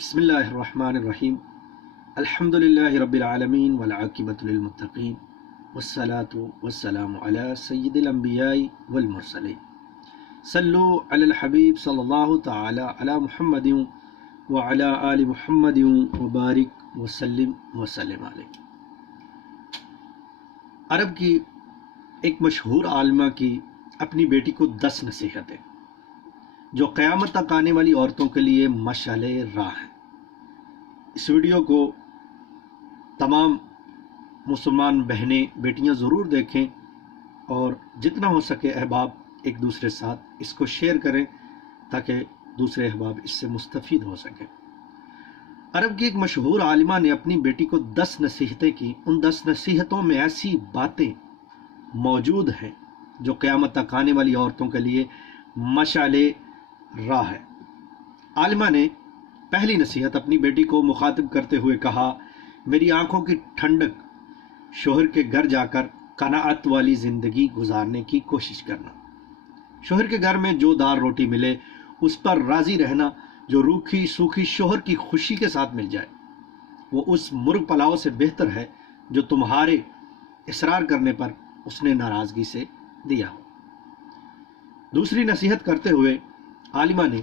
بسم اللہ الرحمن الرحیم الحمدللہ رب العالمین والعاقبۃ للمتقین والصلاة والسلام علی سید الانبیاء والمرسلین صلو علی الحبیب صلی اللہ تعالی علی محمد وعلی آل محمد وبارک وسلم علیہ۔ عرب کی ایک مشہور عالمہ کی اپنی بیٹی کو 10 نصیحتیں جو قیامت تک آنے والی عورتوں کے لیے مشعل راہ ہیں۔ اس ویڈیو کو تمام مسلمان بہنیں بیٹیاں ضرور دیکھیں اور جتنا ہو سکے احباب ایک دوسرے ساتھ اس کو شیئر کریں تاکہ دوسرے احباب اس سے مستفید ہو سکیں۔ عرب کی ایک مشہور عالمہ نے اپنی بیٹی کو 10 نصیحتیں کی۔ ان 10 نصیحتوں میں ایسی باتیں موجود ہیں جو قیامت تک آنے والی عورتوں کے لیے مشعل راہ ہے۔ عالمہ نے پہلی نصیحت اپنی بیٹی کو مخاطب کرتے ہوئے کہا، میری آنکھوں کی ٹھنڈک، شوہر کے گھر جا کر قناعت والی زندگی گزارنے کی کوشش کرنا۔ شوہر کے گھر میں جو دار روٹی ملے اس پر راضی رہنا، جو روکھی سوکھی شوہر کی خوشی کے ساتھ مل جائے وہ اس مرغ پلاؤ سے بہتر ہے جو تمہارے اصرار کرنے پر اس نے ناراضگی سے دیا ہو۔ دوسری نصیحت کرتے ہوئے عالمہ نے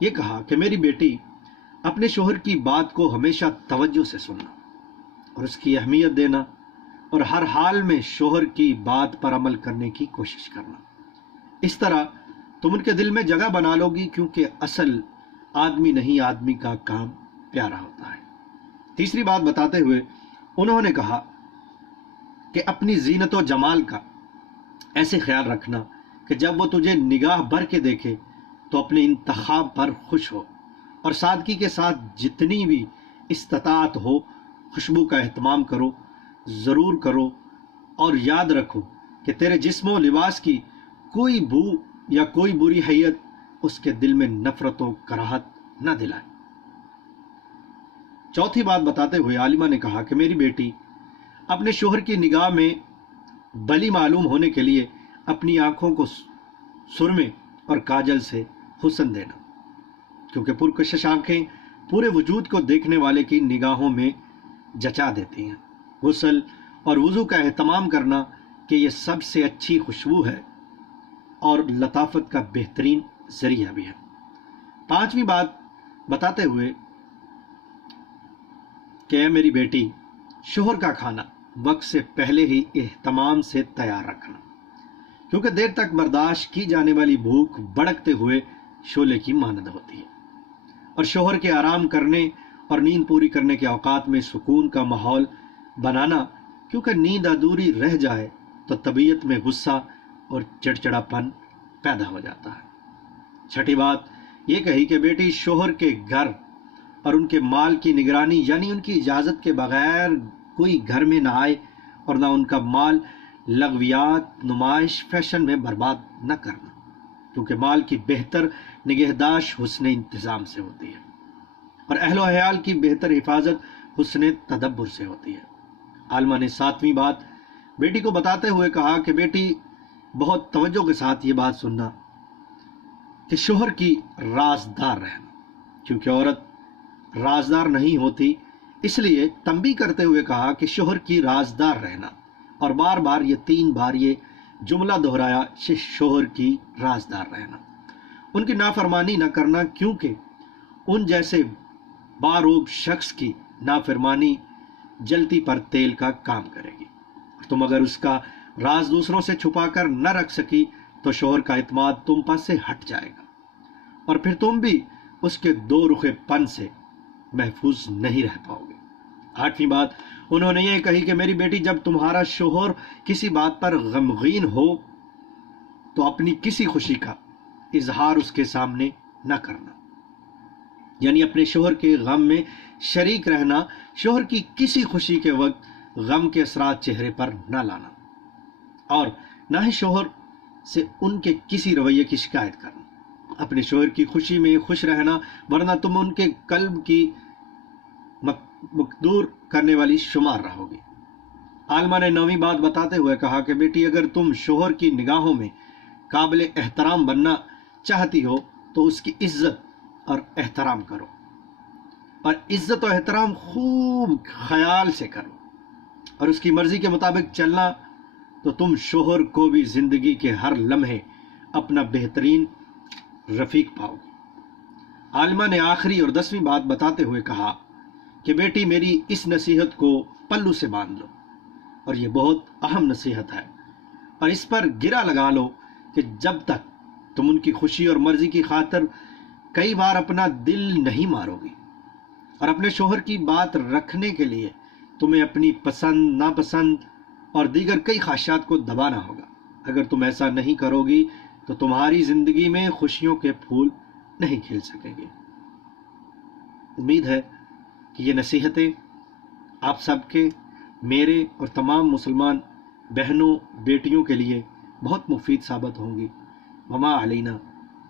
یہ کہا کہ میری بیٹی، اپنے شوہر کی بات کو ہمیشہ توجہ سے سننا اور اس کی اہمیت دینا اور ہر حال میں شوہر کی بات پر عمل کرنے کی کوشش کرنا۔ اس طرح تم ان کے دل میں جگہ بنا لو گی، کیونکہ اصل آدمی نہیں، آدمی کا کام پیارا ہوتا ہے۔ تیسری بات بتاتے ہوئے انہوں نے کہا کہ اپنی زینت و جمال کا ایسے خیال رکھنا کہ جب وہ تجھے نگاہ بھر کے دیکھے تو اپنے انتخاب پر خوش ہو، اور سادگی کے ساتھ جتنی بھی استطاعت ہو خوشبو کا اہتمام کرو، ضرور کرو، اور یاد رکھو کہ تیرے جسم و لباس کی کوئی بو یا کوئی بری حیت اس کے دل میں نفرت و کراہت نہ دلائے۔ چوتھی بات بتاتے ہوئے عالمہ نے کہا کہ میری بیٹی، اپنے شوہر کی نگاہ میں بلی معلوم ہونے کے لیے اپنی آنکھوں کو سرمے اور کاجل سے حسن دینا، کیونکہ پرکشش آنکھیں پورے وجود کو دیکھنے والے کی نگاہوں میں جچا دیتی ہیں۔ غسل اور وضو کا اہتمام کرنا کہ یہ سب سے اچھی خوشبو ہے اور لطافت کا بہترین ذریعہ بھی ہے۔ پانچویں بات بتاتے ہوئے کہ اے میری بیٹی، شوہر کا کھانا وقت سے پہلے ہی اہتمام سے تیار رکھنا، کیونکہ دیر تک برداشت کی جانے والی بھوک بھڑکتے ہوئے شعلے کی مانند ہوتی ہے، اور شوہر کے آرام کرنے اور نیند پوری کرنے کے اوقات میں سکون کا ماحول بنانا، کیونکہ نیند ادھوری رہ جائے تو طبیعت میں غصہ اور چڑچڑاپن پیدا ہو جاتا ہے۔ چھٹی بات یہ کہی کہ بیٹی، شوہر کے گھر اور ان کے مال کی نگرانی، یعنی ان کی اجازت کے بغیر کوئی گھر میں نہ آئے اور نہ ان کا مال لغویات، نمائش، فیشن میں برباد نہ کرنا، کیونکہ مال کی بہتر نگہداشت حسن انتظام سے ہوتی ہے اور اہل و عیال کی بہتر حفاظت حسن تدبر سے ہوتی ہے۔ عالمہ نے ساتویں بات بیٹی کو بتاتے ہوئے کہا کہ بیٹی، بہت توجہ کے ساتھ یہ بات سننا کہ شوہر کی رازدار رہنا، کیونکہ عورت رازدار نہیں ہوتی، اس لیے تنبیہ کرتے ہوئے کہا کہ شوہر کی رازدار رہنا، اور بار بار یہ 3 بار یہ جملہ دہرایا، شوہر کی رازدار رہنا، ان کی نافرمانی نہ کرنا، کیونکہ ان جیسے باروب شخص کی نافرمانی جلتی پر تیل کا کام کرے گی۔ تم اگر اس کا راز دوسروں سے چھپا کر نہ رکھ سکی تو شوہر کا اعتماد تم پر سے ہٹ جائے گا، اور پھر تم بھی اس کے 2 رخے پن سے محفوظ نہیں رہ پاؤ گے۔ 8ویں بات انہوں نے یہ کہی کہ میری بیٹی، جب تمہارا شوہر کسی بات پر غمگین ہو تو اپنی کسی خوشی کا اظہار اس کے سامنے نہ کرنا، یعنی اپنے شوہر کے غم میں شریک رہنا، شوہر کی کسی خوشی کے وقت غم کے اثرات چہرے پر نہ لانا، اور نہ ہی شوہر سے ان کے کسی رویے کی شکایت کرنا۔ اپنے شوہر کی خوشی میں خوش رہنا، ورنہ تم ان کے قلب کی مقدور کرنے والی شمار رہو گی۔ عالمہ نے 9ویں بات بتاتے ہوئے کہا کہ بیٹی، اگر تم شوہر کی نگاہوں میں قابل احترام بننا چاہتی ہو تو اس کی عزت اور احترام کرو، اور عزت و احترام خوب خیال سے کرو، اور اس کی مرضی کے مطابق چلنا، تو تم شوہر کو بھی زندگی کے ہر لمحے اپنا بہترین رفیق پاؤ گے۔ عالمہ نے آخری اور 10ویں بات بتاتے ہوئے کہا کہ بیٹی، میری اس نصیحت کو پلو سے باندھ لو، اور یہ بہت اہم نصیحت ہے، اور اس پر گرا لگا لو کہ جب تک تم ان کی خوشی اور مرضی کی خاطر کئی بار اپنا دل نہیں مارو گی، اور اپنے شوہر کی بات رکھنے کے لیے تمہیں اپنی پسند، ناپسند اور دیگر کئی خواہشات کو دبانا ہوگا۔ اگر تم ایسا نہیں کرو گی تو تمہاری زندگی میں خوشیوں کے پھول نہیں کھل سکیں گے۔ امید ہے کہ یہ نصیحتیں آپ سب کے، میرے اور تمام مسلمان بہنوں بیٹیوں کے لیے بہت مفید ثابت ہوں گی۔ وما علینا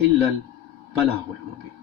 الا البلاغ المبین۔